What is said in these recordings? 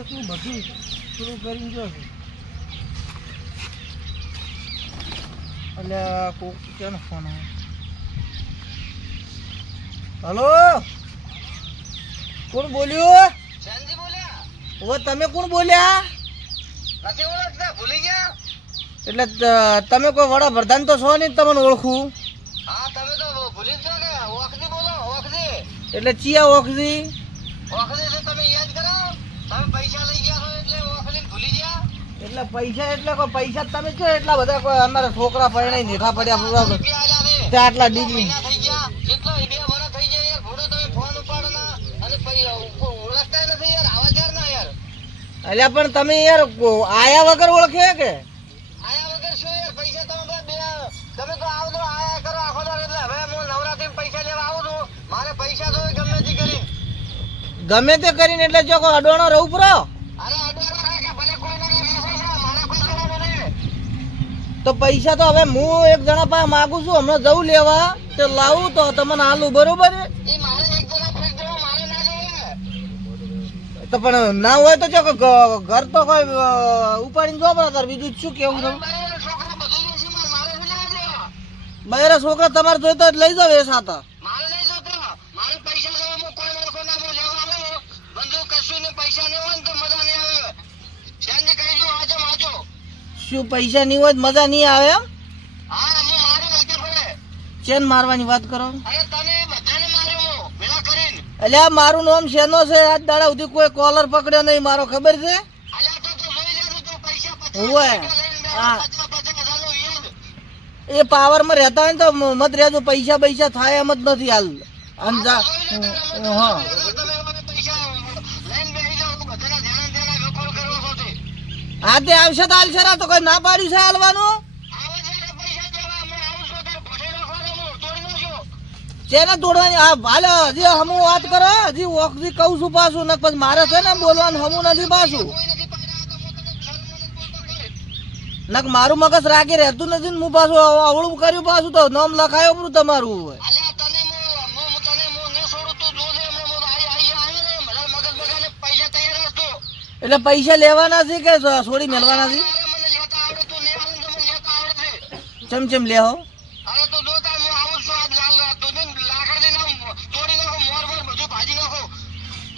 એકલું બધું થોડું કરીને જો એટલે કોક ક્યાંનો ફોન આવ્યો? હલો, કોણ બોલ્યું? શાંતિ બોલ્યા? ઓ તમે કોણ બોલ્યા? નથી ઓળખતા, ભૂલી ગયા? એટલે તમે કોઈ વડાપ્રધાન તો છો નહીં, તમને ઓળખું. હા, તમે તો ભૂલી જ છો કે ઓખદી બોલો, ઓખદી. એટલે ચિયા ઓખદી? ઓખદી છે, તમે યાદ કરો? તમે પૈસા લઈ ગયા છો એટલે ઓખદી ભૂલી ગયા? એટલે પૈસા એટલે કોઈ પૈસા તમે છો એટલા બધા કોઈ અમારા છોકરા પરણાઈ નેઠા પડ્યા પૂરા રૂપિયા આલ્યા છે. ત્યાં આટલા ડિગ્રી મહિના થઈ ગયા, કેટલા 2 વર્ષ થઈ ગયા યાર. ભૂડો તમે ફોન ઉપાડો ના અને ઓળખતા નથી યાર. આવા ચાર ના યાર. એટલે પણ તમે યાર આયા વગર ઓળખે કે? આયા વગર શું યાર? પૈસા તમે તો આવો તો આયા કરો આખો દાડો. એટલે હવે હું નવરાત્રી પૈસા લેવા આવું છું. મારે પૈસા તો ગમે તે કરીને. ગમે તે કરીને એટલે જો કોઈ અડવાણો રહું પરો અરે અડવા રાખે કે ભલે કોઈ ના મારે કોઈ લેવાનું નહીં. તો પૈસા તો હવે હું એક જણા પાસે માગું છું, હમણાં જવું લેવા તો લાવું તો તમને આલું, બરોબર? એ મારે એક જણા ફ્રીજ દેવો, મારે ના જોઈએ. તો પણ ના હોય તો જો ઘર તો કોઈ ઉપાડીને જો તાર બીજું જ શું કેવું છે? મારે છોકરા બધું લે છે, મારે શું લેવા દેવા? બહેરા છોકરા તમારે જોઈતો હોય તો લઈ જાવ એ સાથે. મારે નહીં જોતો. મારે પૈસા લેવા હું કોઈ ઓળખો ના, હું લેવા આવું. બંધુ કશું ને પૈસા નહીં હોય ને તો મજા નહીં આવે. શાંતિ કહી દો, આજો આજો. શું પૈસા નહીં હોય તો મજા નહીં આવે એમ? હા, હું મારું વચ્ચે પડે. ચેન મારવાની વાત કરો? અરે તને બધાને માર્યો ભેળા કરીને. એટલે આ મારું નામ શેનો છે? આજ દાડા સુધી કોઈ કોલર પકડ્યો નહીં મારો, ખબર છે? અલ્યા તો જોઈ લેજો તો પૈસા 50 ઓવે. હા. 50 હજારનું યાદ. એ પાવર માં રહેતા હોય ને તો મત રહેજો, પૈસા પૈસા થાય એમ જ નથી હાલ. અંજા હા, તમે પૈસા લઈને બેસી જાઓ તો બધાના ધ્યાન વેપાર કરવો છો. હા તે આવશે તો હાલશે તો કોઈ ના પાડ્યું છે હાલવાનું? આવે છે ને પૈસા દેવા, અમે આવું છું ત્યારે ભઠે રાખવાનો, હું તોડી નાખ્યો. ચેને તોડવાની? હા હાલે, હજી હમું વાત કરો, હજી ઓખજી કહું છું પાછું ને પછી મારે છે ને બોલવાનું હમું નથી પાછું. કોઈ નથી પાડ્યા તો હું તને શરમ નથી બોલતો કે. નક મારું મગજ રાગી રહેતું નથી ને હું પાછું અવળું કર્યું પાછું તો નામ લખાયો પડું તમારું. અલ્યા તને હું નહીં છોડું, તું જોજે. હમણાં હું આવી ને બધા મગજ બગાડે પૈસા તૈયાર રાખજો. એટલે પૈસા લેવાના છે કે છોડી મેળવાના છે? અરે મને લેતા આવડે, તું લેવાનું તો મને લેતા આવડે છે. ચમ લેહો? અરે તું જોતા હું આવું છું. આજ તું લાકડ લઈને તોડી નાખો, મોર બધું ભાજી નાખો.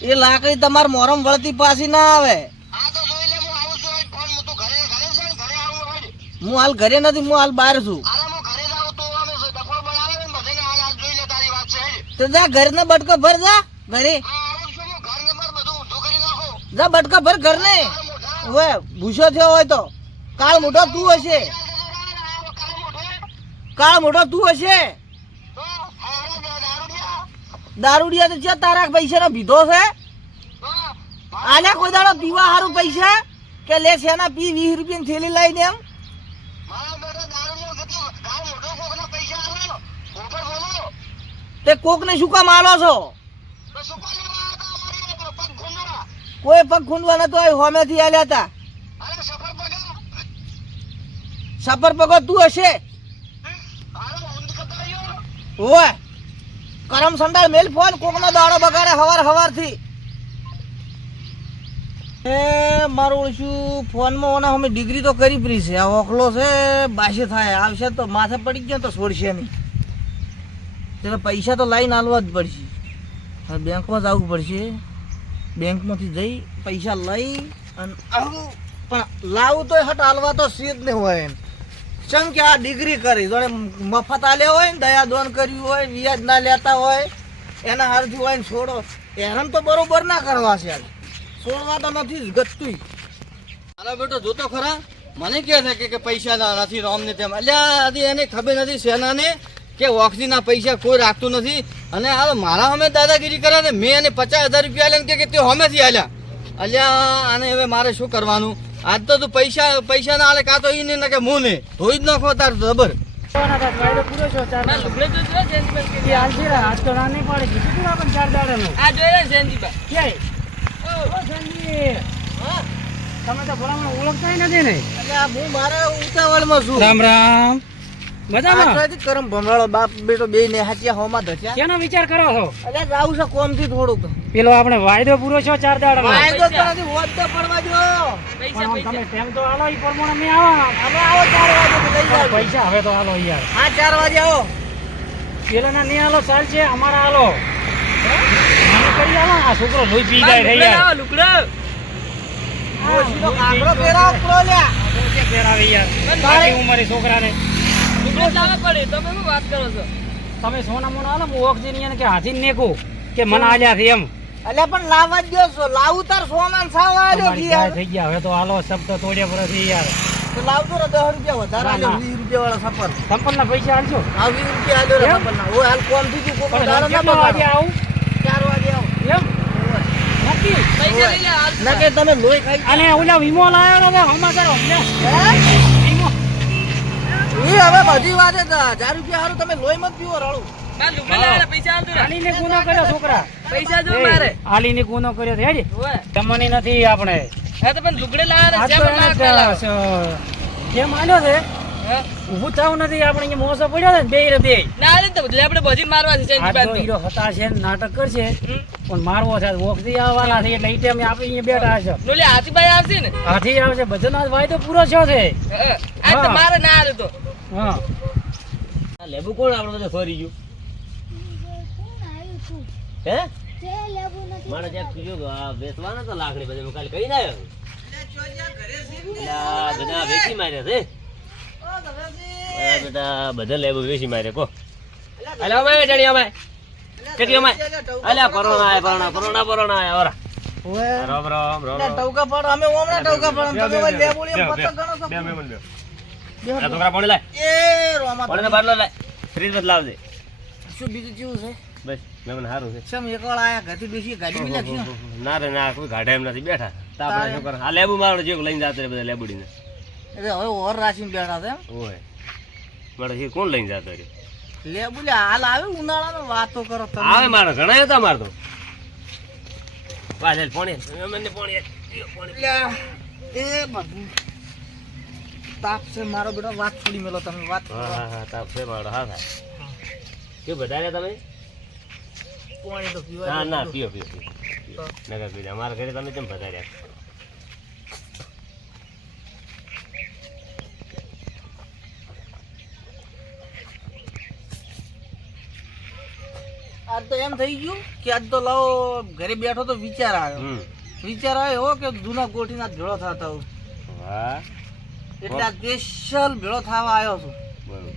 એ લાકડી તમારા મોરમ વળતી પાછી ના આવે. હા તો જોઈ લે, હું આવું છું. આજ ફોન હું તો ઘરે છે ને, ઘરે આવું હોય. હું હાલ ઘરે નથી, હું હાલ બહાર છું. અરે હું ઘરે જાઉં તો અમે ડફો બનાવે ને બધાને હાલ જોઈ લે તારી વાત છે. તો જા ઘર ને બટકો ભર, જા ઘરે હા આવું છું હું. ઘર નંબર બધું ઊંધું કરી નાખો. જા, બટકા ભર ઘર ને. હવે ભૂસો થયો હોય તો કાળ મોટો તું હશે, કાળ મોટો તું હશે. દારૂડિયા તો છે તારા પૈસા નો ભીધો છે. આને કોઈ દાડો પીવા સારું પૈસા કે લે શેના પી 20 રૂપિયાની થેલી લાવીને એમ? તે કોક ને શું કામ આલો છો? કોઈ પગ ખૂંદવા નતો આવ્યો, હોમેથી આલ્યા હતા. સફર પગો તું હશે. ઓય કરમ સંડાળ મેલ ફોન, કોક નો દાડો બગાડે હવાર થી. એ મારું શું ફોનમાં ઓના અમે ડિગ્રી તો કરી પરી છે. આ ઓખલો છે બાસે થાય આવશે તો માથે પડી ગયો તો છોડશે નહીં. એટલે પૈસા તો લાઈને આલવા જ પડશે. હવે બેંકમાં જવું પડશે, બેંકમાંથી જઈ પૈસા લઈ અને આવું. પણ લાવું તો હટ હાલવા તો સીધ નહીં હોય એમ. ચમ કે આ ડિગ્રી કરી જોડે મફત આલ્યા હોય ને, દયા દોન કર્યું હોય, વ્યાજ ના લેતા હોય, એના હારથી હોય ને છોડો. હેરાન તો બરોબર ના કરવા છે, છોડવા તો નથી જ ગતું. મારા બેટો જોતો ખરા, મને કહે છે કે પૈસા ના નથી રોમ ને તેમ. અલ્યા હજી એને ખબર નથી સેનાને કે ઓક્સી ના પૈસા કોઈ રાખતું નથી. અને આ મારા અમે દાદાગીરી કરે ને, મેં એને 50,000 રૂપિયા આલ્યા કે તે હોમેથી આલ્યા. અલ્યા આને હવે મારે શું કરવાનું? આજ તો તું પૈસા ના આલે કાં તો ઈને ને કે મું ને ધોઈ જ નાખો તાર જબર. તમે તો ભલામણ ઓળખતા નથી ને? હું મારા ઉતાવળમાં છું. રામ રામ. મજામાં? કરમ ભમરાળો બાપ બેટો બે ને હાચિયા હોમાં ધચ્યા. કેનો વિચાર કરો છો? અલ્યા જાવું છે કોમ થી થોડુંક. પેલો આપણે વાયદો પૂરો છો 4 દાડાનો વાયદો તો નથી, હોત તો પડવા દો. પણ આમ તમે ટેમ તો હાલો ઈ પ્રમાણે અમે આવા અમે આવો 4 વાગે તો લઈ જાવ. પૈસા હવે તો હાલો યાર હા 4 વાગે આવો. પેલાના નહીં હાલો ચાલશે અમારા હાલો મને કરી આવો આ છોકરો લોહી પી જાય રે યાર ડોશીનો કાકડો પહેરાવો પૂરો લ્યા. કે પહેરાવે યાર બાકી ઉંમરે છોકરાને તમે સોના મોના હાલો હું ઓક્સિજન ઈને કે હાથી નેકો કે મને આલ્યા છે એમ અલ્યા પણ લાવવા જ દો. લાવું તાર સોનાન સાવ આલ્યો તમારી કી યાર. જાય થઈ ગયા હવે તો હાલો શબ્દ તોડ્યા પર છે યાર તો લાવતો ને 10 રૂપિયા વધારે ના, આલ્યો, ના. 20 રૂપિયા વાળા સફર. સંપન્નના પૈસા આલજો આ 20 રૂપિયા આલ્યો રે એમ? સફરના. ઓય હાલ કોમ થઈ ગયું, કોમ પણ વધારે ના કેટલા વાગે બગાડો. આવું 4 વાગે આવો. એમ નક્કી ના કે તમે લોહી ખાઈ અને ઓલા વીમો લાયો કે સમાચાર હે? વીમો એ હવે બધી વાત જ 1000 રૂપિયા હારું તમે લોહી મત પીવો રળું. આલીને ગુનો કર્યો છોકરા આલીને ગુનો કર્યો છે હેડી તમને નથી આપણે કેમ આલ્યો છે ઊભું થવું નથી આપણે અહીંયા મોસો પડ્યો છે ને બે આ તો હીરો હતાશે ને નાટક કરશે પણ મારવો છે ઓખથી આવવાના છે એટલે ઈ ટાઈમે આપણે અહીંયા બેઠા છે હાથી આવશે બધાનો આજ વાયદો પૂરો થયો છે હા લેબુ કોણ આપણો બધો ફરી ગયું હે મારે જ્યાં કીધું કે આ વેચવાના તો લાકડી બધે કાલે કઈ ના આવ્યો બધા વેચી માર્યા છે આ બેટા બધા લેબુ વેચી માર્યા કો અલ્યા અમાય જણી અમાય કેટલી અમાય અલ્યા પરોણા આયા પરોણા આયા ઓરા ઓય રામ રામ રામ ના ટવકા પણ અમે ઓમણા ટવકા પણ તમે ઓય લેબોડી એમ પતંગ ગણો છો. આ છોકરા પાણી લાય એ રોમા પાણીનો બાટલો લાય ફ્રીજ માં લાવજે શું બીજું કેવું છે? બસ મેમન હારું છે સમ એકવાળ આયા ઘરથી બેસી ગાડી બી નાખી. ના રે ના કોઈ ગાઢા એમ નથી બેઠા તાપડા શું કરે આ લેબુ મારો જે લઈને જાતો રે બધા લેબુડીને એટલે હવે ઓર રાખીને બેઠા છે એમ. ઓય મારો જે કોણ લઈને જાતો રે લેબુ લે હાલ આવે ઉનાળામાં વાતો કરો તમે. આવે મારો ઘણા હતા માર તો પાછળ પોણી મને પોણી લ્યા, એ બધું તાપ છે મારો બેટો. વાત છોડી મેલો તમે વાત કરો. હા તાપ છે મારો હા થાય કે વધારે તમે પાણી તો પીવા ના દો. ના પીઓ નગર પીધા અમારા ઘરે તમે કેમ વધાર્યા આજ તો એમ થઈ ગયું કે આજ તો લાવો ઘરે બેઠો તો વિચાર આવ્યો. વિચાર આવ્યો એવો કે જૂના ગોઠીના ભેળો થતા હોઉં. વાહ એટલે આ સ્પેશિયલ ભેળો થવા આવ્યો છું. બરોબર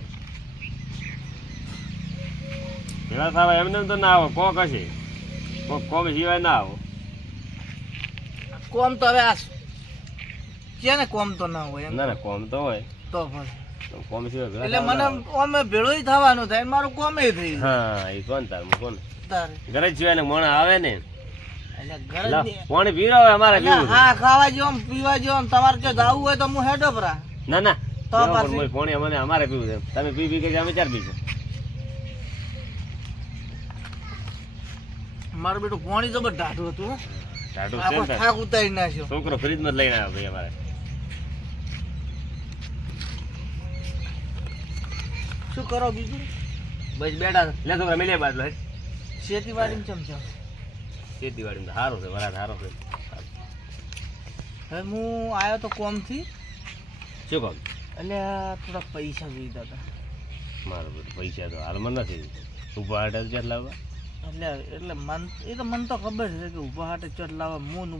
ભેળા થવા એમને તો ના આવો કોક હશે કોક સિવાય ના આવો કોમ તો હવે આ છે ને કોમ તો ના હોય એમ ના ના કોમ તો હોય તો પછી. કોમ સિવાય ભેળા એટલે થવા મને ના આવે. અમે ભેળો થવાનું થાય ને મારું કોમે થઈ જાય. હા એ કોણ તાર કોણ તારે ઘરે જ સિવાય ને મોણ આવે ને એટલે ઘર જ લાવ, નહીં. પાણી પીવડાવે અમારે એટલે પીવું છે. હા ખાવા જેવો ને પીવા જેવો ને તમારે જો જાવું હોય તો હું હેડો પરા. ના ના તો ના, પાછી? પણ પાણી અમને અમારે પીવું છે તમે પી પી કે અમે ચાર પીશું મારું બેટું પાણી જબર ઢાઢું હતું હો. ટાટું છે આખો ને તાર. થાક ઉતારી નાખ્યો. છોકરો ફ્રીજ માં જ લઈને આવ્યો ભાઈ અમારે શું કરો બીજું? બસ બેઠા છે. લે છોકરા મિલે બાજુ લે ખેતીવાડીમાં ચમચો. ખેતીવાડી તો સારું છે વરાળ સારો છે હવે હું આવ્યો તો કોમથી શું કામ એટલે આ થોડા પૈસા જોઈતા હતા. મારું બધું પૈસા તો હાલમાં નથી ઉભા હાટે જ લાવવા એટલે મન એ તો મને તો ખબર છે કે ઊભા હાટે ચટ લાવવા હું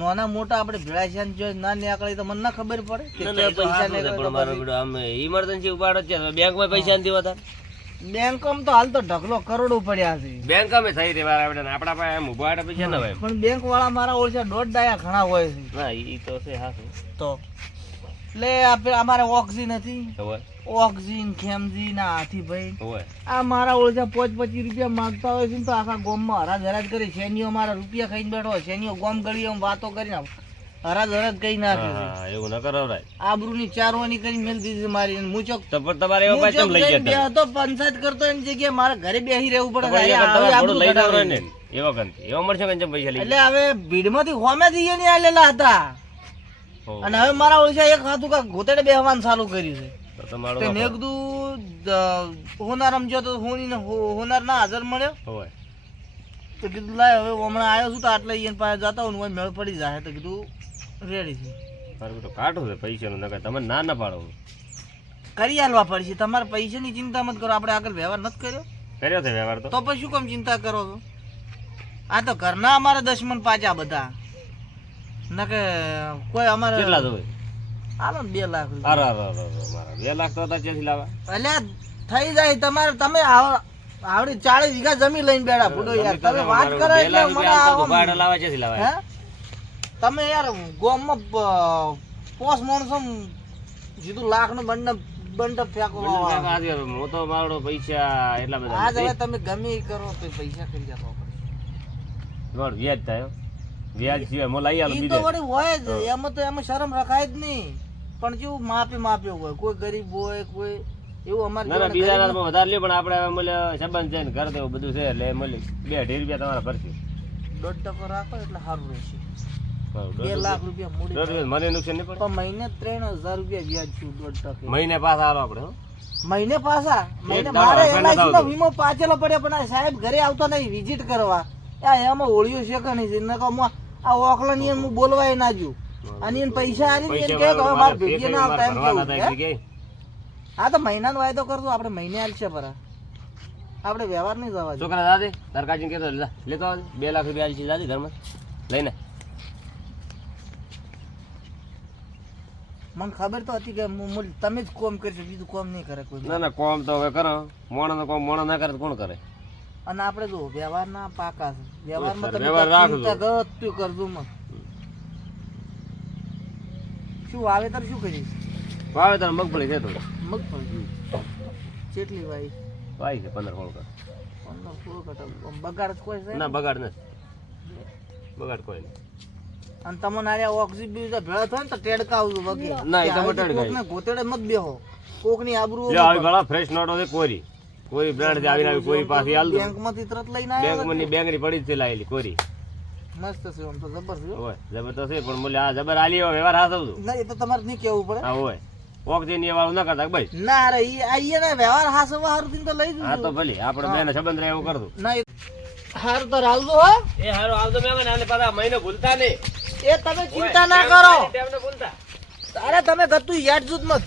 નાના મોટા આપણે ભેળા છે ને જો ના નીકળે તો મને ના ખબર પડે કે ના, ના, ક્યાં એ તો પૈસા સારું છે, નીકળે પણ તો મારો પછી. બેટો આમ ઇમરજન્સી ઉભા હાટે છે બેંકમાં પૈસા નથી દેવાતા બેંકમાં તો હાલ તો ઢગલો કરોડો પડ્યા છે. બેંક અમે થઈ રહી મારા બેટા આપણા પાસે એમ ઉભા હાટે પૈસા ના હોય એમ. પણ બેંક વાળા મારા ઓળખ્યા દોઢ ડાયા ઘણા હોય છે ના ઈ તો છે હા તો એટલે આપણે અમારે ઓક્સિજન નથી હોય ઓક્સિજન ખેમજી ના હાથીભાઈ હોય આ મારા ઓળખ્યા 25 રૂપિયા માંગતા હોય છે ને તો આખા ગામમાં હરાજ હરાજ કરી શેનીઓ મારા રૂપિયા ખાઈને બેઠો હોય શેનીઓ ગામ ગળી એમ વાતો કરીને હરાજ હરાજ કઈ નાખ્યું છે. હા એવું ન કરાવરાય આબરૂની ચારવાની કરીને મેલ દીધી મારી અને હું ચોક તો પણ તમારે એવો પાછો લઈ જતા બેહતો પંચાયત કરતો એની જગ્યાએ મારે ઘરે બેસી રહેવું પડે. તમારે હવે તમારે આબરૂ થોડું લઈ કઢાવે. જવાનું ને એવો કંઈ એવો મળશે કે જેમ પૈસા લઈ એટલે હવે ભીડમાંથી હોમેથી એને આલેલા હતા જાય. અને હવે મારા ઓળખ્યા એક હતું કે ગોતેડે બેહવાનું ચાલુ કર્યું છે. તો તમારું તે મેં વાપરો. કીધું હોનાર સમજ્યો તો હોનાર ના હાજર મળ્યો હોય તો કીધું લાય હવે હમણાં આવ્યો છું તો આટલે એને પાસે જતા હોય ને હોય મેળ પડી જાય તો કીધું રેડી છે. મારું બેટો કાઢું છે પૈસાનું નકર તમે ના પાડો. કરી આલવા પડશે. તમારે પૈસાની ચિંતા મત કરો. આપણે આગળ વ્યવહાર નથી કર્યો કર્યો છે વ્યવહાર તો તો પછી શું કામ ચિંતા કરો છો? આ તો ઘરના અમારા દશમન પાછા બધા ના કે કોઈ અમારે કેટલા જોવે? હાલો ને 2 લાખ રૂપિયા. અરે મારા 2 લાખ તો હતા ક્યાંથી લાવવા? અલ્યા થઈ જાય તમારે. તમે આવડી 40 વીઘા જમીન લઈને બેઠા ફૂટો યાર. તમે વાત કરો એટલે મને ભાડે લાવવા ક્યાંથી લાવવા? હે તમે યાર ગોમમાં પોસ માણસો જીધું લાખ નું બંડ ફેંકો. હું તો મારો પૈસા એટલા બધા આજ હવે નથી. તમે ગમે એ કરો તો પૈસા કરી જતો તમારું વ્યાજ થાય હો. વ્યાજ સિવાય હું લઈ આલું ઈ તો બીજે. વળી હોય જ. એમાં શરમ રખાય જ નહીં. પણ કેવું માપે હોય. કોઈ ગરીબ હોય કોઈ એવું અમારે ના ના જેવાને બીજા ગરીબ રાતમાં વધારે લ્યો પણ આપણે હવે મળે સંબંધ છે ને ઘર દેવું બધું છે એટલે મળી 2.5 રૂપિયા તમારા ભરશે. 1.5% રાખો એટલે સારું રહેશે. બરાબર. 2 લાખ રૂપિયા મૂડી દોઢ રૂપિયા મને નુકસાન નહીં પડે. પણ મહિને 3000 રૂપિયા વ્યાજ છું 1.5%. મહિને પાછા આલો આપણે હો. મહિને પાછા મહિને દાડો મારે આપણે LIC નો નતા વીમો પાછેલો પડ્યો પણ આ સાહેબ ઘરે આવતો નહીં વિઝિટ કરવા. એમાં હોળીઓ છે કે નહીં નકર આ ઓકલા ની હું બોલવાય ના જો અને એને પૈસા આલી ને એને કહે કે હવે મારે ભેગી ના આવતા એમ ભરવાના કેવું હતા હે? એટલે કે હા તો મહિનાનો વાયદો કરજો. આપણે મહિને આલશે પરા. આપણે વ્યવહાર નહીં જવા દે. છોકરા દાદે તાર કાચીને કહેતો લેતો આવજે 2 લાખ રૂપિયા આલી છે દાદી ઘરમાં લઈને. મને ખબર તો હતી કે તમે જ કોમ કરશો બીજું કોમ નહીં કરે કોઈ. ના ના કોમ તો હવે કરો. મોણો કોમ મોણો ના કરે તો કોણ કરે? અને આપણે જો વ્યવહાર ના પાકા છે. વ્યવહારમાં તમે વ્યવહાર રાખજો. ચિંતા ગતું કરજો મત. શું વાવેતર શું કરીશ? વાવેતર મગફળી છે થોડી મગફળી કેટલી વાઈ? વાય છે 15 કર. 15 પૂરો કટો. બગાડ જ કોઈ છે? ના બગાડ નથી. બગાડ કોઈ નહીં. અને તમને આયા ઓક્સિજન બીજા ભેળા થાય ને તો ટેડકા આવજો વગેરે. ના, એ તો બટાડ ગાય. કોકને ગોતેડે મત બેહો. કોકની આબરૂ લ્યો આવી ઘણા ફ્રેશ નોટો છે કોરી. કોઈ બ્રાન્ડ આવી આવી કોઈ પાછી હાલ દો. બેંકમાંથી તરત લઈને આવ્યા બેંક ની બેંગની પડી જ છે લાયેલી કોરી. મસ્ત છે આમ તો જબર છે હો. હોય જબરદસ્ત છે પણ મૂલ્ય આ જબર આલી હોય વ્યવહાર હાથ આવતું. ના એ તો તમારે નહીં કેવું પડે. હા હોય ઓક્સિજન એ વાળું ના કરતા ભાઈ. ના રે ઈ આઈએ ને વ્યવહાર હાસવા હારું તો લઈ હા જજો. તો ભલે આપણે બેને સંબંધ રહે એવું કરતું. ના હારું તો રાલજો હો. એ હારો આવતો મેં આને પાછા મહિને ભૂલતા નહીં. એ તમે ચિંતા ના કરો. અરે તમે ગતું યાદ જૂત મત.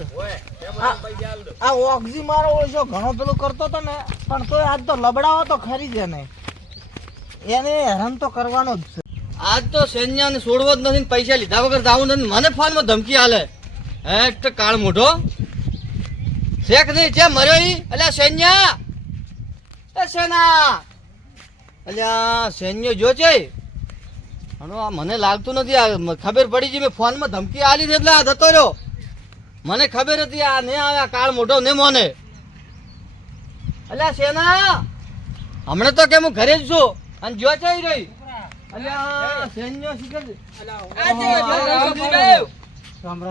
આ ઓક્સી મારો ઓછો ઘણો પેલું કરતો તો ને પણ તોય આજ તો લબડાવો તો ખરી જ એને હેરાન તો કરવાનો જ છે. આજ તો સૈન્યાને છોડવો જ નથી ને પૈસા લીધા વગર જાવું નથી. મને ફોનમાં ધમકી આલે હે તો કાળ મોઢો શેખ નહીં છે મર્યો ઈ. અલ્યા સૈન્યા એ સેના અલ્યા સૈન્ય જો છે હણો આ મને લાગતું નથી. આ ખબર પડી ગઈ મેં ફોનમાં ધમકી આલી છે એટલે આ જતો રહ્યો. મને ખબર હતી આ ને આવ્યા કાળ મોઢો ને મોને. અલ્યા સેના હમણાં તો કે હું ઘરે જ છું અને જો છે ઈ રહી. અલ્યા સૈન્ય શીખર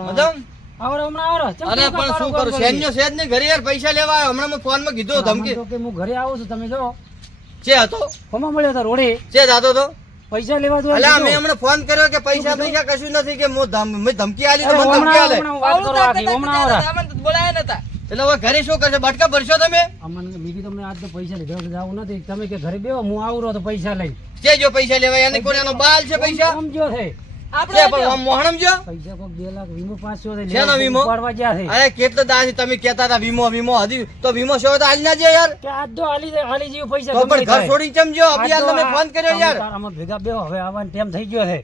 મદમ આવરો હમણાં આવરો. ચમ અરે કેમ પણ કાળો શું કાળો કરું કરી? સૈન્ય સેજ ને ઘરે યાર પૈસા લેવા આવ્યો. હમણાં મેં ફોનમાં કીધું ધમકી તો કે હું ઘરે આવું છું તમે જો છે હતો કોમાં મળ્યો તો રોડે છે જાતો તો. પૈસા લેવા દો. અલ્યા મેં હમણાં ફોન કર્યો કે પૈસા પૈસા કશું નથી કે મેં ધમકી આલી તો મને ધમકી આલે. એટલે હવે ઘરે શું કરશે બટકા ભરશો તમે? અમને બીજી તમને આજ તો પૈસા લીધા વગર જવું નથી. તમે કે ઘરે બેહો હું આવું રહો તો પૈસા લઈ જે જો પૈસા લેવા એને કોને એનો બાલ છે પૈસા સમજો છે છે પણ આમ મોહણમ જો પૈસા કોક 2 લાખ વીમો 500 છે શેનો વીમો? ઉપાડવા જ્યાં છે અરે કેટલા દાદી તમે કહેતા હતા વીમો વીમો હજી તો વીમો છે તો આલી ના જે યાર. કે આજ તો હાલી જેવું પૈસા તો ગમે પણ તે ઘર થાય. છોડી ચમજો આજ અભિયાન તો તમે ફોન કર્યો યાર. આમાં ભેગા બેહો હવે આવવાનો ટાઈમ થઈ ગયો છે.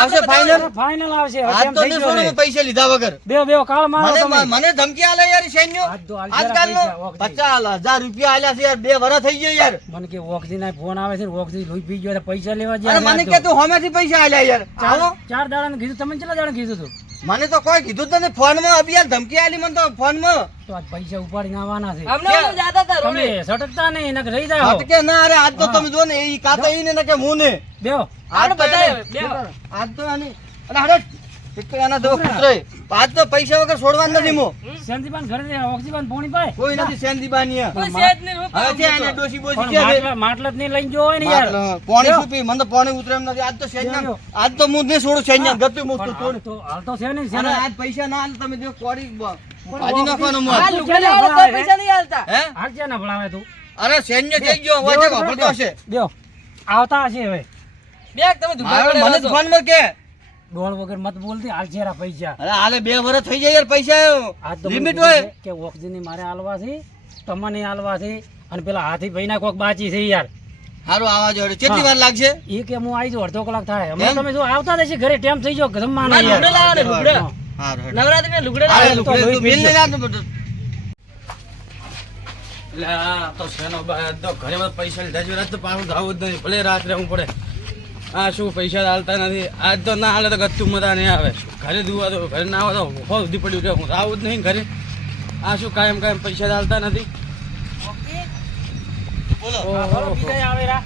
આવશે ફાઇનલ. ફાઇનલ આવશે હવે આજ ટાઈમ તો થઈ ન ગયો છોડું છે. પૈસા લીધા વગર. બેહો કાળ મારો તમે. મને ધમકી આલે યાર સૈન્યો. આજ તો આલી આજકાલનો જરા પૈસા, 50,000 રૂપિયા આલ્યા છે યાર 2 વર્ષ થઈ ગયા યાર. મને કે ઓક્સી ના ફોન આવે છે ઓક્સી લોહી પી ગયો એટલે પૈસા લેવા અરે જ્યાં મને કે તું હોમેથી પૈસા આલ્યા યાર. આવો 4 દાડાનું કીધું તમે કેટલા દાડા કીધું તું મને તો કોઈ કીધું જ નથી ફોનમાં અભિયાન ધમકી આલી મને તો ફોનમાં. તો આજ પૈસા ઉપાડીને આવવાના છે કે તમે સટકતા નહીં એને રહી જાઓ અટકે ના અરે આજ તો તમે જો ને એ કાતા ઈ ને કે હું ને બેહો આજ તો આજ તો આની અરે હડટ એક તો એના દો પુત્રય આજ તો પૈસા વગર છોડવાનું નથી મો શાંતિબાન ઘરે છે ઓક્સિજન પાણી પાય કોઈ નથી સેન્દીબાની હવે છે એને ડોસી બોસી પણ કે છે માટલા જ નહીં લઈને જો હોય ને યાર પાણી સુપી મને તો પાણી ઉતરે એમ નથી આજ તો સૈન્ય આજ તો હું નહીં છોડું સૈન્ય ગતું મુસ્ત પણ છોડ તો હાલ તો છે ને અને આજ પૈસા ના આલે તમે જો કોડી ભાજી નાખવાનો મત પૈસા નહીં હે હાલ છે ને ભણાવે તું અરે સૈન્ય જઈ ગયો હોય છે ખબર તો હશે બેહો આવતા હશે હવે મને જ ફોનમાં કે ડોળ વગર મત બોલતી હાલ છેરા પૈસા અરે હાલે 2 વર્ષ થઈ જાય યાર પૈસા આ તો લિમિટ મને હોય કીધું છે કે ઓક્સિજન મારે હાલવા છે તમને હાલવા છે અને પેલા હાથી ભાઈના કોક બાચી છે યાર હારું આવા જોડે કેટલી વાર લાગશે એ કે હું આવી જાઉં અડધો કલાક થાય હમણાં એમ? તમે જો આવતા જશે ઘરે ટેમ થઈ જાવ જમવાનો યાર હારું નવરાત્રી ને લુગડા અરે તો લુગડે લોહી તું બિલ પી લઈને આવતો બધું. એટલે આ તો શેનો બા તો ઘરે બધા પૈસા લીધા છે રાત તો પાછું ધાવું જ નહીં ભલે રાત રહેવું પડે આ શું પૈસા હાલતા નથી આજ તો ના હાલે તો ગત્તું મજા નહીં આવે ઘરે દુવા તો ઘરે ના આવે તો હો સુધી પડ્યું રહે હું આવું જ નહીં ઘરે આ શું કાયમ પૈસા હાલતા નથી બોલો બીજા આવે રા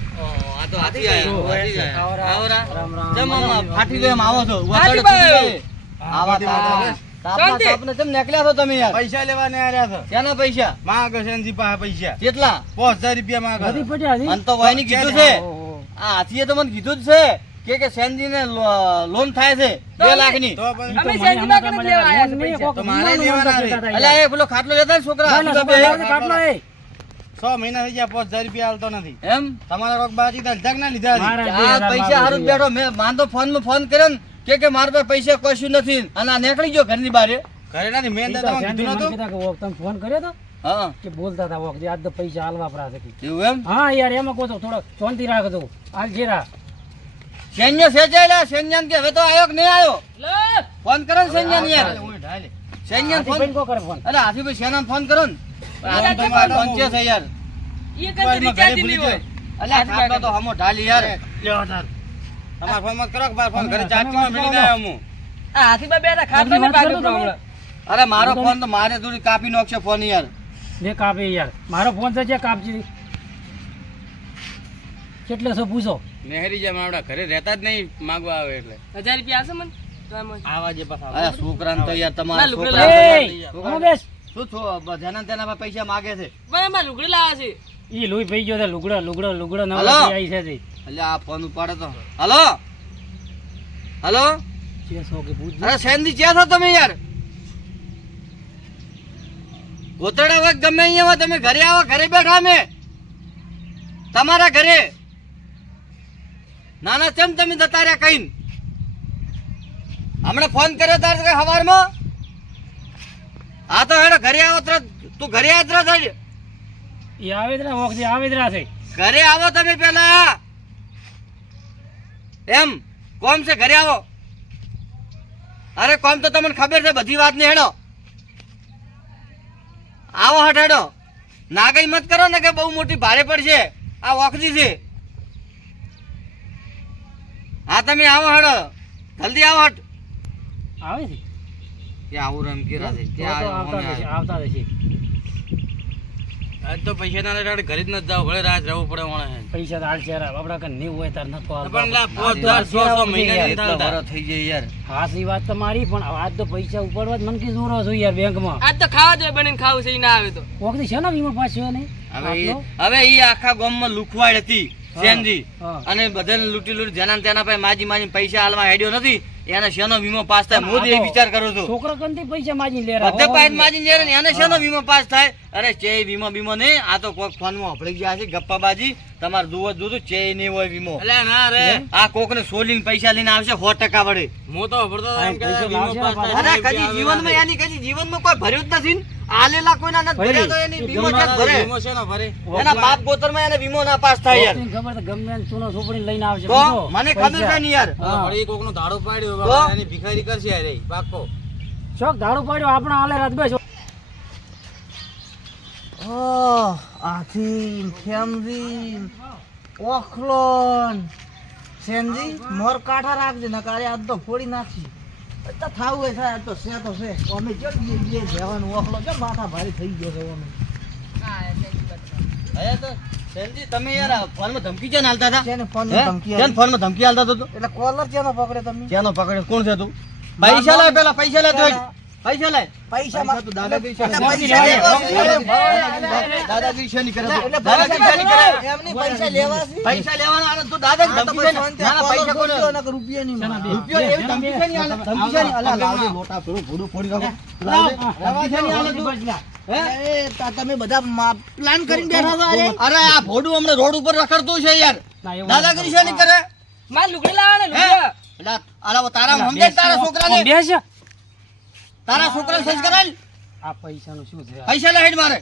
આ તો હાથી આયા, હાથી આયા. આવરા. આવો રા. રામ રામ. કેમ આમ ફાટી ગયો એમ આવો છો વાતડે છૂટી જાય. આવા તાપના તાપને કેમ નીકળ્યા છો તમે યાર પૈસા લેવાને આવ્યા છે ક્યાંના પૈસા માંગે છે એનથી પાસે પૈસા કેટલા 5000 રૂપિયા માંગે બધી છે. પડ્યા છે મને તો વાયની કીધું છે ઓહો. આ હાથીએ તો મને કીધું જ છે કે સેનજી ને લોન થાય છે 2 લાખની તો પછી ઈ તો મને હમણાં કામ મળ્યા લોન નહીં, કોક તો મારે વીમાનું લેવાના મંતવ્ય છે. હતા અલ્યા યાર. એ પેલો ખાટલો લેતા ને છોકરા ના, ના, હાથી છોકરા બાપે. લાવજે ખાટલો એ. 6 મહિના થઈ ગયા 5000 રૂપિયા હાલતો નથી એમ તમારા રોક બાજી લીધા કે ના લીધા હજી? મારા આ 2000 પૈસા હારું જ બેઠો મેં માન તો ફોનમાં ફોન કર્યો ને કે મારા પાસે પૈસા કશું નથી અને આ નીકળી ગયો ઘરની બહાર ઘરે નથી મેં ઈ તો દાદા શાંતિ કીધું મને નતું કીધા કે ઓક તમે ફોન કર્યો તો હા કે બોલતા હતા ઓક જે આજ તો પૈસા હાલવા પરા છે કે. એવું એમ હા યાર એમાં કહો તો થોડો શાંતિ રાખજો હાલ ઘેરા સૈન્ય સેજાયેલા સૈન્ય કે હવે તો આવ્યો કે નહીં આવ્યો ફોન કરો ને સૈન્ય યાર સૈન્ય હાથી ફોન ભાઈને કો કરે ફોન અરે હાથીભાઈ સેના ફોન કરો ને આ તો મારો પંચે છે યાર અલ્યા ખાટલો તો હમો ઢાલી યાર તમારા ફોન મત કરો કે બાર ફોન ઘરે ચાર્જિંગમાં મેળીને આવ્યો હું બધી વાત કરો તમે. અરે મારો ફોન તો મારે થોડી કાપી નાખશે ફોન યાર લે કાપે યાર મારો ફોન તો છે કાપજી કેટલે છો પૂછો નેહરી જેમ આપડા ઘરે રહેતા જ નહીં માંગવા આવે એટલે આવા જે પાછા અરે છોકરાને તો યાર તમારા એ છોકરા હું બેસ શું છો જેના તેના પાસે પૈસા માગે છે ઈ લોહી પઈ ગયો છે લુગડો હલો? નવા આવી છે તે. એટલે આ ફોન ઉપાડે તો હલો હલો છે સો કે પૂછજો અરે સેનજી ક્યાં છો તમે યાર ગોતડા વખત ગમે અહીંયા તમે ઘરે આવો ઘરે બેઠા અમે તમારા ઘરે નાના ચમ તમે જતા રહ્યા કઈ હમણાં ફોન કર્યો તાર સવારમાં હા તો હેડો ઘરે આવો તરત તું ઘરે આવ તરત હેડ. ઈ આવેદરા વખતે આવેદરા છે ઘરે આવો તમે પેલા એમ કોમ છે ઘરે આવો અરે કોમ તો તમને ખબર છે બધી વાત ની હેડો આવો હટ હેડો નાગઈ મત કરો ને કે બહુ મોટી ભારે પડશે આ ઓખજી છે હા તમે આવો હેડો જલ્દી આવો હટ આવે છે કે આવું રમકી રાશે તો આવતા રહેશે આજ તો પૈસા ના લે ઘરે જ નથી જાવ ભલે રાત રહેવું પડે મને પૈસા તો હાલ ચહેરા આપડા કન નહીં હોય તાર નથી પણ લા હાલતા. 5000 મહિના એટલો ભરો થઈ જાય યાર હા સી વાત તમારી પણ આજ તો પૈસા ઉપાડવા જ મન કી જોરો છો યાર બેંકમાં આજ તો ખાવા જોઈએ બનીને ખાવું છે ઈ ના આવે તો વખતે છે ને વીમો પાછો ને હવે ઈ આખા ગામમાં લુખવાડ હતી સેનજી હા. અને બધાને લૂંટી લૂંટી જેના તેના પાસે માજી પૈસા હાલવા હેડ્યો નથી એને શેનો વીમો પાસ થાય હું જ એ વિચાર કરું છું છોકરા કંથી પૈસા માજી લે બધા પાસે માજી જાય ને એને શેનો વીમો પાસ થાય અરે ચે વીમો બીમો નહીં આ તો કોક ફોનમાં હપડી ગયા છે ગપ્પાબાજી તમારે જુઓ જોતું ચે નહીં હોય વીમો એટલે ના રે આ કોક ને સોલીને પૈસા લઈને આવશે 100% વડે હું તો ભરતો હા, એમ કે પૈસા વીમો લાવશે પાસ પાછા. થાય અરે કદી જીવનમાં એની કદી જીવનમાં કોઈ ભર્યું જ નથી ને. આલેલા કોઈના નથી ભર્યા તો એની વીમો ક્યાં ભરે વીમો છે ને ભરે એના બાપ ગોતરમાં એને વીમો ના પાસ થાય યાર ખબર તો ગમે એને ચૂનો ચોપડીને લઈને આવશે તો બધો. મને ખબર છે પૈસા. ને યાર હા. વળી કોકનો ધાડો પાડ્યો તો? બાપા, એની ભિખારી કરશે યાર એ પાકો શોખ દાડો પાડ્યો આપણા હાલે રાત બેસ આથી ફેમજી ઓખલોન સેનજી મોર કાંઠા રાખજે ને કાલે આજ તો ફોડી નાખી તો થાવું હોય થાય આજ તો છે અમે જો બે જવાનું ઓખલો જો માથા ભારી થઈ ગયો છે અમે અરે તો સેનજી તમે યાર ફોનમાં ધમકી કેમ હાલતા હતા જેને ફોન હે? ધમકી કેમ ફોનમાં ધમકી હાલતા હતો તું? એટલે કોલર જેનો પકડે તમે ક્યાંનો પકડ્યો કોણ છે તું પૈસા લે પેલા પૈસા લે તું પૈસા લાય પૈસા પૈસા તો દાદાગીરી છે. પૈસા લેવા છે. દાદાગીરી છે નહીં કરે તો. એટલે દાદાગીરી છે નહીં કરે. એમની પૈસા લેવા છે. પૈસા લેવાના આને તો દાદા હા, તો ધમકી છે ને. પછી ના, ના, પૈસા કોને? રૂપિયા નહીં મળે. રૂપિયો એવી ધમકી છે નહીં આલે. ધમકી છે નહીં. અલા, લાવજો લોટા પેલું ભૂડું ફોડી નાખો. લાવજે. ધમકી છે નહીં આલે તું. હે? એ તમે બધા પ્લાન કરીને બેઠા છો આજે? અરે આ ભોડું હમણાં રોડ ઉપર રખડતું છે યાર. ના, એવું દાદાગીરી છે નહીં કરે. મારે લુગડી લાવવાને હે? લુગડા. અલા, આલા તારા સમજે તારા છોકરાને. બેસ. તારા છોકરાને સંસ્કાર આ પૈસાનું શું છે પૈસા લે હેડ મારે.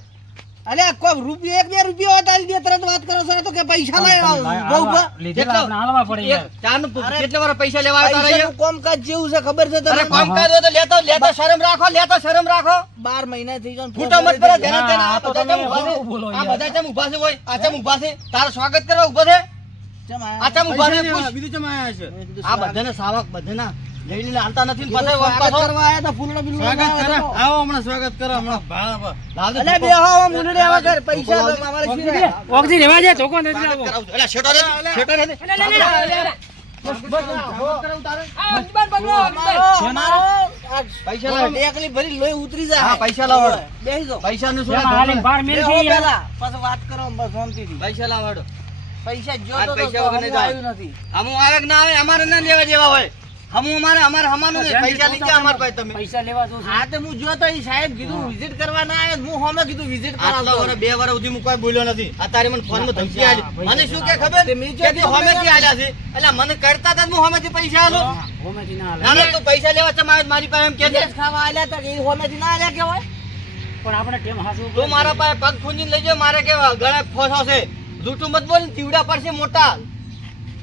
અલે કોઈ રૂપિયો 1-2 રૂપિયા હોતા બે તરત વાત કરો છો તો કે પૈસા લાય બહુ લીધેલા આપણે હાલવા પડે યાર. ચારનું કેટલા વાર પૈસા લેવા આવ્યા તારા પૈસાનું કામકાજ જેવું છે ખબર છે અરે તમને કામકાજ હોય તો લેતો શરમ રાખો લેતો શરમ રાખો 12 મહિના થઈ જાય ફૂટો મત પડે જેના ના, તેના આ આ તો બધા તમે ચમ ઊભા છે? બહુ બોલો આ યાર. બધા ચમ ઊભા છે હોય આ ચમ ઊભા છે તારું સ્વાગત કરવા ઊભો છે આ ચમ ઊભા છે પૂછ. બીજું ચમ આયા છે આ બધાને સાવક બધાના લઈને હાલતા નથી ને પાછા સ્વાગત પાછો કરવા આયા તા ફૂલડો બિલડો સ્વાગત લાવ્યા કરો તા. આવો હમણાં સ્વાગત કરો હમણાં ભાડા પર. લાવજો અલે ધોકો. બેહો આમ મુંડે વગર પૈસા તો અમારે શું છે? ઓગજી રહેવા દે ચોકો નથી સ્વાગત લાવો. કરાવજો. અલા, શેઠો રે, શેઠો રે. સ્વાગત કરાવું તારે? આ અંજબાન પકડો, અંજબાન. અમારો આ પૈસા લાવો. ડેકલી ભરી લોહી ઉતરી જાય હા, પૈસા લાવો. બેહી જાઓ પૈસાનું શું જેમાં હાલીને બહાર મેલ બેહો છે યાર. પેલા પછી વાત કરો બસ શાંતિથી પૈસા લાવો હેડો. પૈસા જો આ તો પૈસા તો વગર નહીં હમું જાય. આવ્યું નથી હમું આવે કે ના આવે અમારે ના લેવા જેવા હોય હમું અમારે હમાનું નહીં. પૈસા લઈ ગયા અમાર પાસે તમે પૈસા લેવા જો હા તો હું જોતો ઈ સાહેબ કીધું વિઝિટ કરવા ના આવ્યો હું હોમે કીધું વિઝિટ આટલા કરાવતો વર્ષ 2 વર્ષ સુધી હું કોઈ બોલ્યો નથી અત્યારે મને ફોનમાં ધમકી આલી પૈસા, મને શું કે ખબર તે મેં કે તું હોમેથી આલ્યા છે એટલે મને કરતા હતા હું હોમેથી પૈસા આલો હોમેથી ના ના હાલે. ના તું પૈસા લેવા ચમ આવ્યો મારી પાસે એમ કે છે વિદેશ ખાવા આલ્યા તા કે ઈ હોમેથી ના આલ્યા કેવાય પણ આપણે ટેમ હાસું તું મારા પાસે પગ ખૂંદીને લઈ જાવ મારે કેવા ગળા ફોસો છે જૂઠું મત બોલ ને દીવડા પડશે મોટા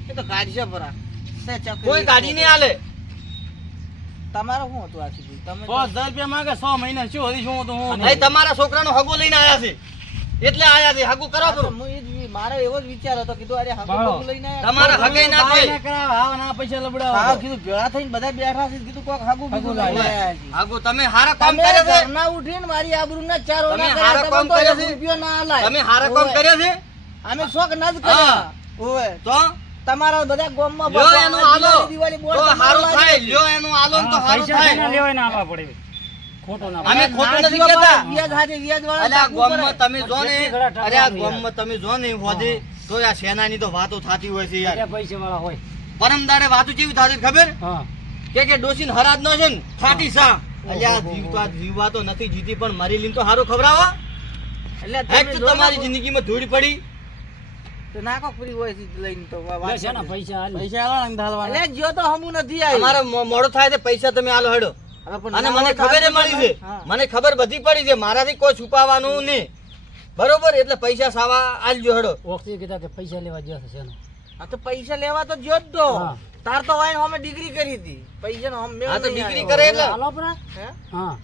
એ તો ગાડી છે પરા સે ચકરી કોઈ ગાડી નહીં આલે તમારો શું હતું આ સુધી તમે 5000 રૂપિયા માંગે 6 મહિના શું હતી શું હતું હું અહીં તમારા છોકરાનો હગો લઈને આયા છે એટલે આયા છે હગું કરાવો તો હું ઈ જ મારો એવો જ વિચાર હતો કીધું અરે ભાડો. હાકુ લઈને આયા. તમારા હગે ના બાય થાય ના કરાવે, આવા ના પૈસા હા લબડાવો કીધું ભેળા થઈને બધા બેઠા છે કીધું કોક હાકુ બીજું લઈને આયા છે. હગું તમે હારા કામ તમે કર્યા છે ઘરના ઉઠીને મારી આબરૂના ચાર તમે ઓના હારા કર્યા, કામ તમે તો કર્યા એક છે? રૂપિયો ના આલાય. તમે હારા કામ ઓવે. કર્યા છે અમે શોખ ના જ કર્યા હા. ઓવે. તો તમારા બધા ગામમાં લ્યો ભગવાન એનું આલો દિવાળી બોર્ડ તો તમારા હારું લાગે થાય છે. લ્યો એનું આલો ને તો હારું પૈસા થાય ના લેવાય ના આપવા પડે ખોટો ના અમે પડે. ખોટું ના નથી જીવો કહેતા. પડે. વ્યાજ હાથે વ્યાજ વાળા અરે આ ટાંકવું ગામમાં પડે. તમે જો ને જેટલી ઘડા અરે આ ટાંકવા ગામમાં તમે જો ને હોદી તો આ સેનાની તો વાતો થાતી હોય છે યાર બધા પૈસા વાળા હોય પરમદાડે વાતો કેવી થાતી ખબર હા કે ડોસીન હરાજ નો છે ને ફાટી સા અલ્યા આ જીવવા તો નથી જીતી પણ મરી લીન તો હારું ખવડાવો એટલે હેક તમે તો જો તમારી નાખો. જિંદગીમાં ધૂળ પડી તો નાખો ફ્રી હોય છે લઈને તો વાત બસ એના કરે. પૈસા હાલ. પૈસા આલો ને ધાલવાના. એટલે જો તો હમું નથી આવ્યું. અમારે મોડો થાય છે પૈસા તમે આલો હેડો હવે પણ અને ના મને હોય તો ખબર હાથ મળી છે હા. મને ખબર બધી પડી છે મારાથી કોઈ છુપાવવાનું નહીં બરોબર એટલે પૈસા સાવા આલજો હેડો ઓક્સી કીધા કે પૈસા લેવા જશે શેનો. હા તો પૈસા લેવા તો જો જ તો હા. તાર તો વાઈન અમે ડિગ્રી કરી હતી પૈસા નો હમ મેળ હા તો નહીં ડિગ્રી આવ્યો. કરે એટલે હાલો પરા. હે? હા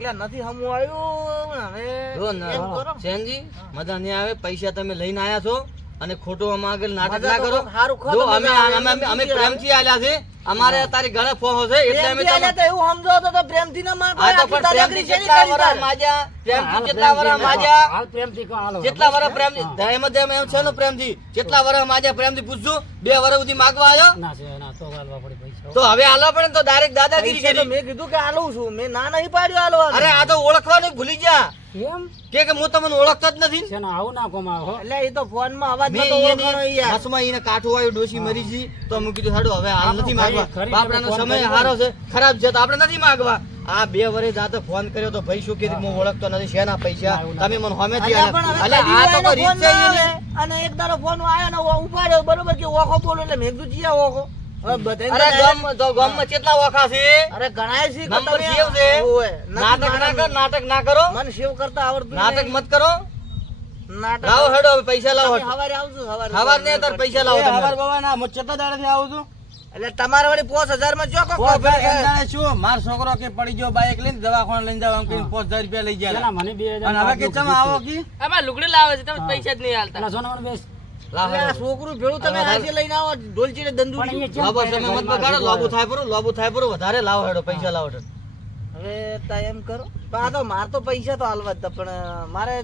એટલે નથી હમું આવ્યું હવે જો ને, એમ કરો સેનજી મજા નહીં આવે પૈસા તમે લઈને આયા છો અને ખોટું આમાં આગળ નાટક મજા ના તો કરો કોક હારું ખો જો તો અમે મજા આવે. અમે અમે પ્રેમથી આલ્યા છે અમારે તારી ગળે ફોહો છે એટલે અમે પ્રેમથી આલ્યા તમને તો એવું સમજો તો પ્રેમથી ના માંગો આ તો આખી પણ દાદાગીરી પ્રેમથી શેની કેટલા કરી વરસ તારે? માજ્યા પ્રેમથી હાલ કેટલા વરસ પ્રેમથી માજ્યા હાલ પ્રેમથી કહો, હાલો. કેટલા વરસ પ્રેમથી હા. ધેમ ધેમ એમ છે ને પ્રેમથી કેટલા વરસ માજ્યા પ્રેમથી પૂછજો 2 વરસ સુધી માગવા આવ્યો ના છે ના તો હાલવા પડે પૈસા તો હવે આલો પડે ને તો ડાયરેક્ટ દાદાગીરી પૈસા તો કરી મેં કીધું કે આલું છું મેં ના નહીં પાડ્યો આલવાનું. અરે આ તો ઓળખવાનું ભૂલી ગયા એમ કે હું તમને ઓળખતો જ નથી શેનો આવું ના કોમાં હો. એટલે એ તો ફોનમાં અવાજ મેં નતો ઓળખાણો ઈને યાર. બસમાં ઈને કાઠું આવ્યું ડોશી મરી છે તો હું કીધું હાડો હવે હાલ નથી માંગવા ખરી બાપડાનો તમે ફોન સમય કર્યો હારો છે ખરાબ છે તો આપણે નથી માંગવા આ 2 વર્ષ આ તો ફોન કર્યો તો ભાઈ શું કીધું હું ઓળખતો નથી શેના પૈસા તમે મને હોમેથી અલ્યા પણ હવે આલ્યા અલ્યા આ તો કદી કોઈ રીત એનો ફોન છે ના આવે અને એક દાડો ફોન આવ્યો ને ઉપાડ્યો બરોબર કે ઓખો બોલો એટલે મેં કીધું જીયા ઓખો હવે બધાને અરે તો ગામમાં તો ગામમાં કેટલા વખા છે અરે ગણાય છે કે નંબર તમે- સેવ છે ઓવે. નથી નાટક ના કર મારા- નાટક ના કરો મને સેવ કરતા આવડતું નાટક નહીં. મત કરો નાટક લાવો હેડો હવે પૈસા લાવો તમે હવારે આવજો હવારે. હવાર ને તાર પૈસા લાવો એ હવાર તમે બાબા ના, હું કેટલા દાડાથી આવું છું? એટલે તમારે વળી 5000 માં ચોકો પોસ ખબર છે. દાડે શું, મારો છોકરો કે પડી ગયો બાઈક લઈને દવાખાને લઈને જાવ એમ કહીને 5000 રૂપિયા લઈ ગયા. શેના મને 2000 અને હવે કે તમે આવો કી આમાં લુગડી લાવે છે તમે પૈસા જ નહીં હાલતા પેલા સોનામાં બેસ. લાવો એટલે આ હેડો. છોકરું ભેળું તમે હવે આજે લઈને આવો ઢોલચીને દંડુ પણ અહીંયા કેમ લાવો પહેરે સમય મત ઘરમાં બગાડો ભેગું લાંબુ થાય પરું વધારે લાવો હેડો પૈસા લાવો હેડો હવે તા એમ કરો પણ આ તો માર તો પૈસા તો હાલવા જ હતા પણ મારે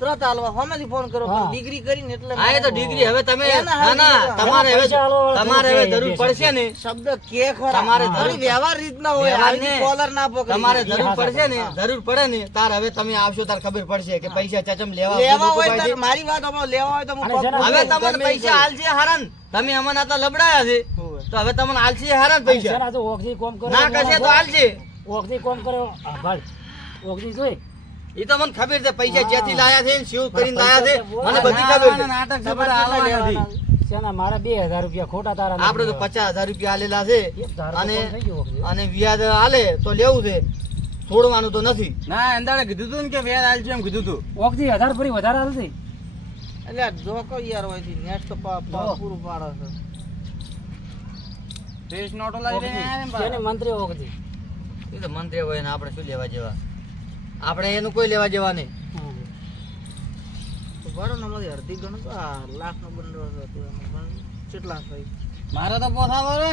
તરત હાલવા હોમેથી ફોન કરો હા. ડિગ્રી કરીને એટલે હા એ તો ડિગ્રી હવે તમે એના ના ના હાલ તમારે હવે પૈસા આલવા વાળા તમારે હવે જરૂર જરૂર પડશે ને શબ્દ કે ખરા તમારે તમારી જરૂર- વ્યવહાર રીતના હોય વ્યવહાર આવી ને કોલર ના પકડી તમારે એ જરૂર હાચા પડશે ને હા. જરૂર પડે ને તાર હવે તમે આવશો તાર ખબર પડશે કે પૈસા ચચમ લેવા લેવા હોય લોકો તો મારી વાત આપણો લેવા હોય તો હું અને પગ જેના- હવે પકડું, તમને ગમે એ પૈસા કરું. આલશે હારાન તમે અમને આટલા લબડાયા છે હોવે. તો હવે તમને આલશે હારાન પૈસા શેના તો ઓગજી કોમ કરે ના કશે તો આલશે ઓગજી કોમ કરે ભાઈ ઓગજી જોઈ એ તો મને ખબર છે પૈસા જ્યાંથી લાયા છે ને શું કરીને લાયા છે મને બધી ખબર છે નાટક છે તમારે બધા કેટલા હાલવાના લેવાના? નથી. શેના મારા 2000 રૂપિયા ખોટા તારા આપડે તો 50,000 રૂપિયા આલેલા છે એક ધારો તો અને કોમ થઈ ગયો ઓગજી. અને વ્યાજ આલે તો લેવું છે છોડવાનું તો નથી ના અંદાડે કીધું તું ને કે વ્યાજ આલજો એમ કીધું તું. ઓગજી 1000 ફરી વધારે હાલતી એટલે આ જોકો યાર હોય થી નેટ તો પૂરું પાડે છે ફેસ નોટો લાવી લઈને આયા ને શેને પાછા. મંત્રી ઓગજી એ તો મંત્રી હોય ને આપણે શું લેવા જેવા આપણે એનું કોઈ લેવા જેવા નહીં હમ. તો બરો ને મારી અડધી ગણો તો આ લાખ નો બંડલ હતો એમાં પણ કેટલા થઈ મારે તો પોસાવો રે.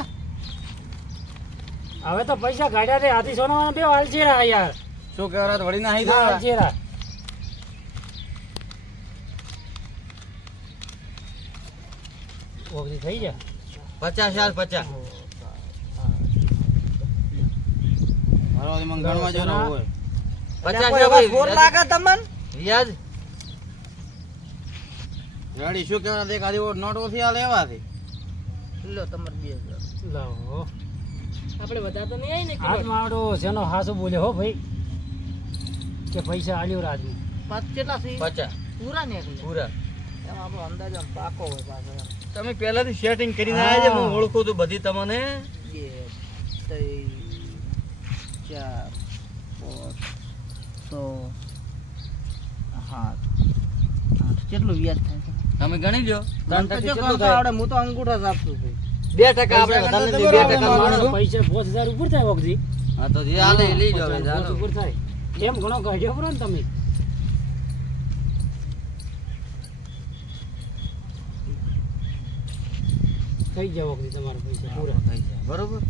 હવે તો પૈસા કાઢ્યા છે હાથી સોનામાં બે હાલચેરા યાર શું કહેવાય વળી ના ના હાલચેરા ઓગજી થઈ ગયા 50,000 મારો મને ગણવા જેવો હોય. 50,000 ફોર લાખ તમને વ્યાજ રેડી શું કહેવાય દેખ આદી નોટ ઓછી આ લેવાથી. લો તમારે 2000 લાવો આપણે વધારે તો નહીં આવી ને હાથ મારો શેનો હાસુ બોલ્યો હો ભાઈ કે પૈસા આલ્યો રાજમાં પાંચ કેટલા થઈ 50 પૂરા ને એટલે પૂરા એમ આપણો અંદાજ આમ પાકો હોય પાછો એમ તમે પહેલાથી સેટિંગ કરીને આવ્યા છે હું ઓળખું છું બધી તમને 2 3 4 5 6 7 કેટલું વ્યાજ થાય છે? તમે ગણી લો તને તો જો કેટલું ગણતા થાય આવડે, હું તો અંગૂઠા જ આપતો છું. 2% આપણે વધારે નથી, 2% માણસો. પૈસા 5000 ઉપર થાય ઓગજી હા તો જે હાલે એ લઈ જાઓ હવે, 5000 ચાલો. ઉપર થાય એમ ઘણો કાઢ્યો બરો ને તમે થઈ જાવ ઓગજી તમારા પૈસા પૂરા થઈ જાય, બરોબર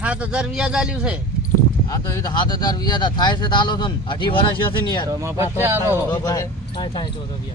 7,000 વ્યાજ આલ્યું છે. આ તો એ તો 7,000 વ્યાજ થાય છે તો આલો છો ને 18 વર્ષ થશે ને યાર તો માં 50 આલો. તો પછી. થાય તો બી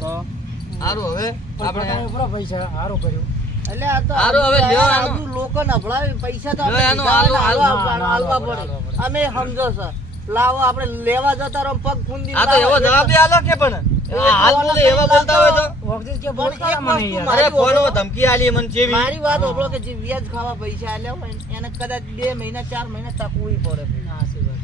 સારું હવે આપણે આપણે પૂરા પૈસા હારું કર્યું એટલે આ તો હારું, હવે આ લ્યો આનું. બધું લોકોને અભડાવે, પૈસા તો લ્યો આપણે આનું, દીધા હોય ને હાલો, હાલવા હાલવા પડે. પડે. અમે સમજો છો લાવો આપણે લેવા જતા રહો પગ ફૂંદી આ તો એવો જવાબ દે આલો કે પણ આ હાલ બોલે એવા બોલતા હોય તો ઓગજી કે પણ બોલતા એક મને વસ્તુ યાર અરે ફોનમાં ધમકી આલી મને ચેવી મારી વાત હોભળો કે જે વ્યાજ ખાવા પૈસા આલ્યા હોય ને, એને કદાચ 2 મહિના 4 મહિના તકવું પડે. હા સી વાત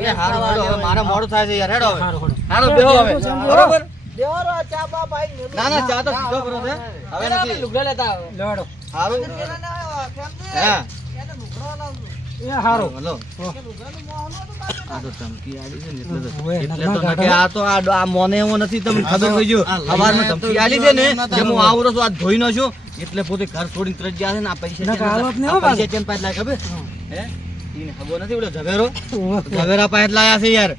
એ હારું હાલો, હવે મારે મોડું થાય છે યાર હેડો હવે હારું હારું હાલો બેહો હવે બરોબર દેવાનો આ ચા બા ભાઈ ને ના ના ચા તો પીધો બરોબર હવે નથી લુગડા લેતા આવે લેવાડો હારું પેલા ના આવ્યો, કેમ છે? હા એને લુગડો લાવજો. એ હારું હલો કે લુગડાનું મોં આલો તો બાજુ. આ તો ધમકી આલી છે ને એટલે તો ઓવે, એટલે નગમાં તો કાઢો. નકે આ તો આ મોને એવો નથી તમને ખબર પડી ગયો સવારમાં ધમકી આલી છે ને કે હું આવરો છું આ ધોઈ નો છું એટલે પોતે ઘર છોડીને તરત ગયા છે ને આ પૈસા નકે હાલત નહીં હો આ પૈસા કેમ પાછળ લાગે ખબર હે ઈને ખબર નથી ઓલો ઝવેરો ઝવેરા પાછળ લાયા છે યાર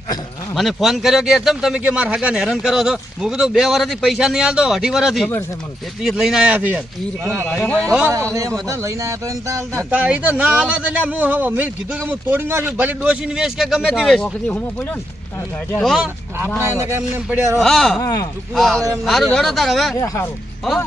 મને ફોન કર્યો કે તમ તમે કે માર હગાને હેરાન કરો છો હું કીધું 2 વર્ષથી પૈસા નહીં આલતો 2.5 વર્ષથી ખબર છે મને એટલી જ લઈને આયા છે યાર ઈ કોણ એમ હતા લઈને આયા તો એમ તા હાલતા. તા ઈ તો ના આલો તો લ્યા હું હવે મેં કીધું કે હું તોડી નાખ્યું ભલે ડોસીને વેચ કે ગમે તે વેચ ઓગજી હુમો પડ્યો ને તાર તો ગાડ્યા આપણે એને કેમ નેમ પડ્યા રહો. હા હા ટુકડું હાલે એમ નથી. હારું ધડો તાર હવે એ હારું હા